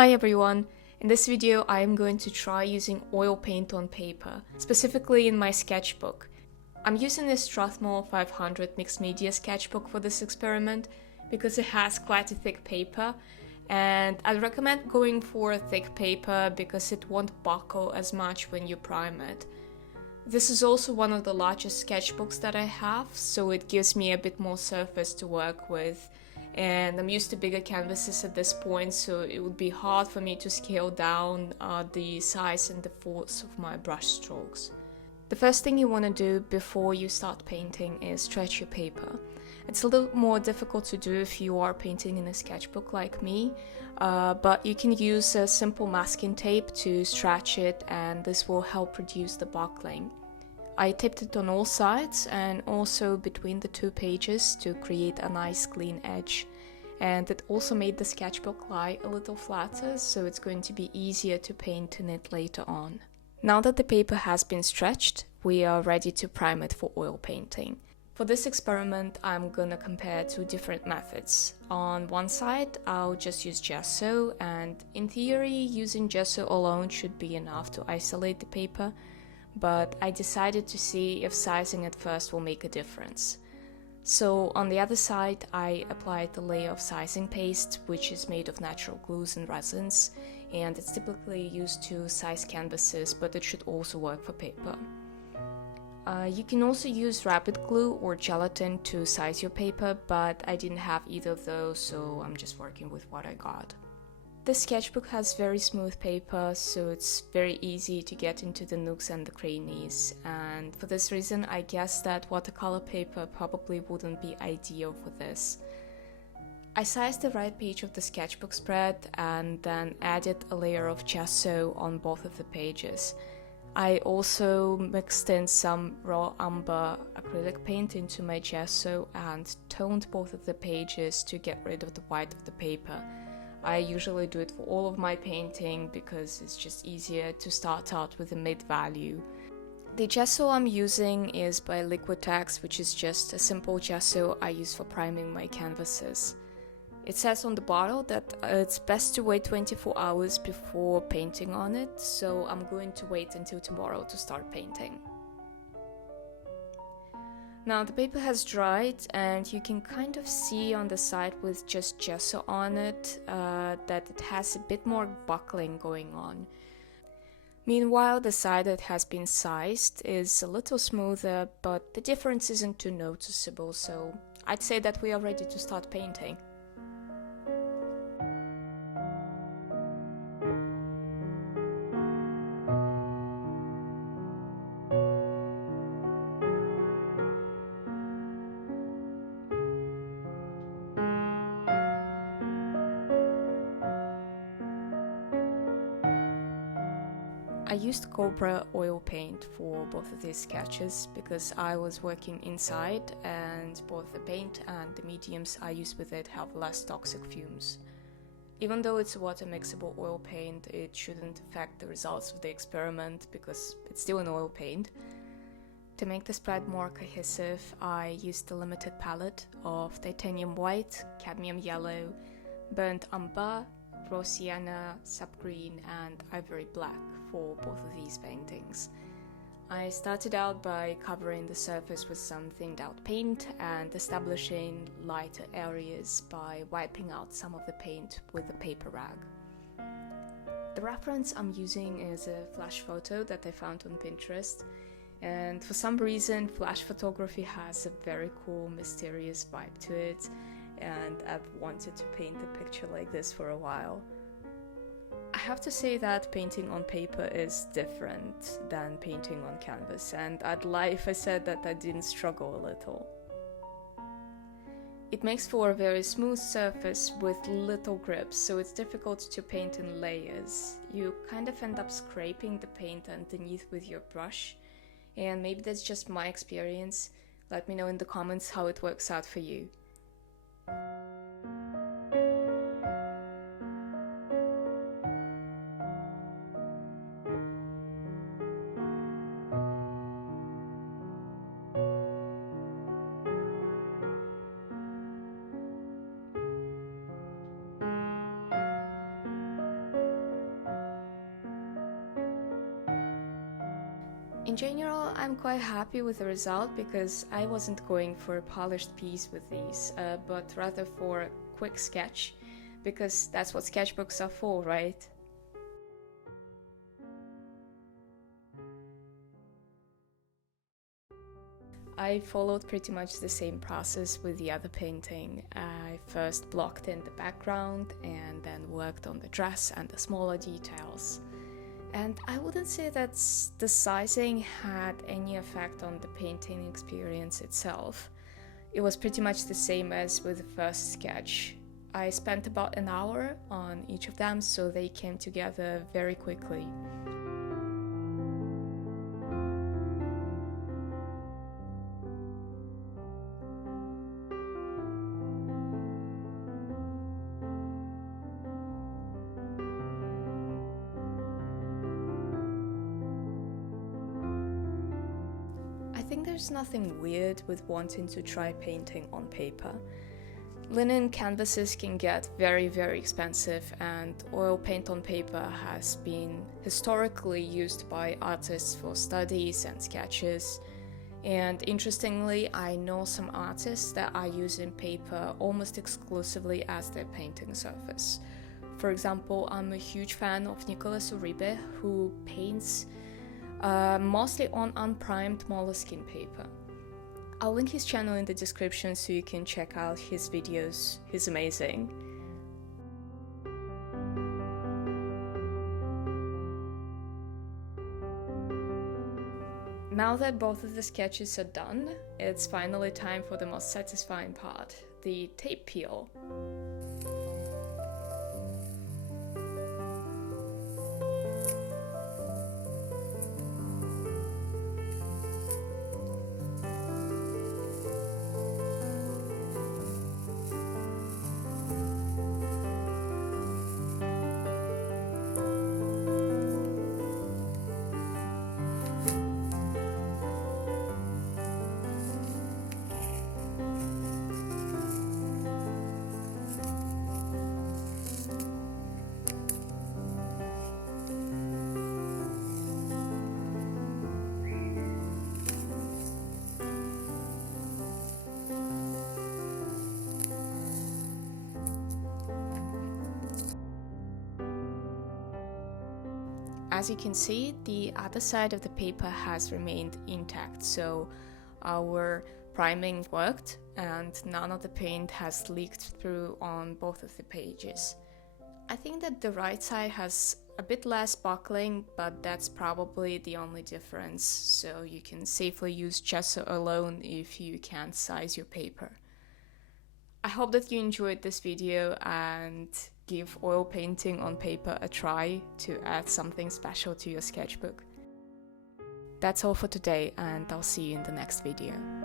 Hi everyone! In this video I am going to try using oil paint on paper, specifically in my sketchbook. I'm using this Strathmore 500 mixed media sketchbook for this experiment because it has quite a thick paper, and I'd recommend going for a thick paper because it won't buckle as much when you prime it. This is also one of the largest sketchbooks that I have, so it gives me a bit more surface to work with. And I'm used to bigger canvases at this point, so it would be hard for me to scale down the size and the force of my brush strokes. The first thing you want to do before you start painting is stretch your paper. It's a little more difficult to do if you are painting in a sketchbook like me, but you can use a simple masking tape to stretch it, and this will help reduce the buckling. I taped it on all sides and also between the two pages to create a nice clean edge. And it also made the sketchbook lie a little flatter, so it's going to be easier to paint in it later on. Now that the paper has been stretched, we are ready to prime it for oil painting. For this experiment, I'm gonna compare two different methods. On one side, I'll just use gesso, and in theory, using gesso alone should be enough to isolate the paper. But I decided to see if sizing it first will make a difference. So on the other side, I applied the layer of sizing paste, which is made of natural glues and resins, and it's typically used to size canvases, but it should also work for paper. You can also use rapid glue or gelatin to size your paper, but I didn't have either of those, so I'm just working with what I got. This sketchbook has very smooth paper, so it's very easy to get into the nooks and the crannies, and for this reason I guess that watercolor paper probably wouldn't be ideal for this. I sized the right page of the sketchbook spread and then added a layer of gesso on both of the pages. I also mixed in some raw umber acrylic paint into my gesso and toned both of the pages to get rid of the white of the paper. I usually do it for all of my painting because it's just easier to start out with a mid value. The gesso I'm using is by Liquitex, which is just a simple gesso I use for priming my canvases. It says on the bottle that it's best to wait 24 hours before painting on it, so I'm going to wait until tomorrow to start painting. Now the paper has dried, and you can kind of see on the side with just gesso on it that it has a bit more buckling going on. Meanwhile, the side that has been sized is a little smoother, but the difference isn't too noticeable, so I'd say that we are ready to start painting. I used Cobra oil paint for both of these sketches because I was working inside, and both the paint and the mediums I use with it have less toxic fumes. Even though it's a water mixable oil paint, it shouldn't affect the results of the experiment because it's still an oil paint. To make the spread more cohesive, I used a limited palette of titanium white, cadmium yellow, burnt umber, raw sienna, subgreen, and ivory black for both of these paintings. I started out by covering the surface with some thinned out paint and establishing lighter areas by wiping out some of the paint with a paper rag. The reference I'm using is a flash photo that I found on Pinterest, and for some reason flash photography has a very cool, mysterious vibe to it, and I've wanted to paint a picture like this for a while. I have to say that painting on paper is different than painting on canvas, and I'd lie if I said that I didn't struggle a little. It makes for a very smooth surface with little grips, so it's difficult to paint in layers. You kind of end up scraping the paint underneath with your brush, and maybe that's just my experience. Let me know in the comments how it works out for you. In general, I'm quite happy with the result because I wasn't going for a polished piece with these, but rather for a quick sketch, because that's what sketchbooks are for, right? I followed pretty much the same process with the other painting. I first blocked in the background and then worked on the dress and the smaller details. And I wouldn't say that the sizing had any effect on the painting experience itself. It was pretty much the same as with the first sketch. I spent about an hour on each of them, so they came together very quickly. I think there's nothing weird with wanting to try painting on paper. Linen canvases can get very, very expensive, and oil paint on paper has been historically used by artists for studies and sketches. And interestingly, I know some artists that are using paper almost exclusively as their painting surface. For example, I'm a huge fan of Nicolas Uribe, who paints mostly on unprimed moleskin paper. I'll link his channel in the description so you can check out his videos. He's amazing. Now that both of the sketches are done, it's finally time for the most satisfying part, the tape peel. As you can see, the other side of the paper has remained intact, so our priming worked and none of the paint has leaked through on both of the pages. I think that the right side has a bit less buckling, but that's probably the only difference, so you can safely use gesso alone if you can't size your paper. I hope that you enjoyed this video and give oil painting on paper a try to add something special to your sketchbook. That's all for today, and I'll see you in the next video.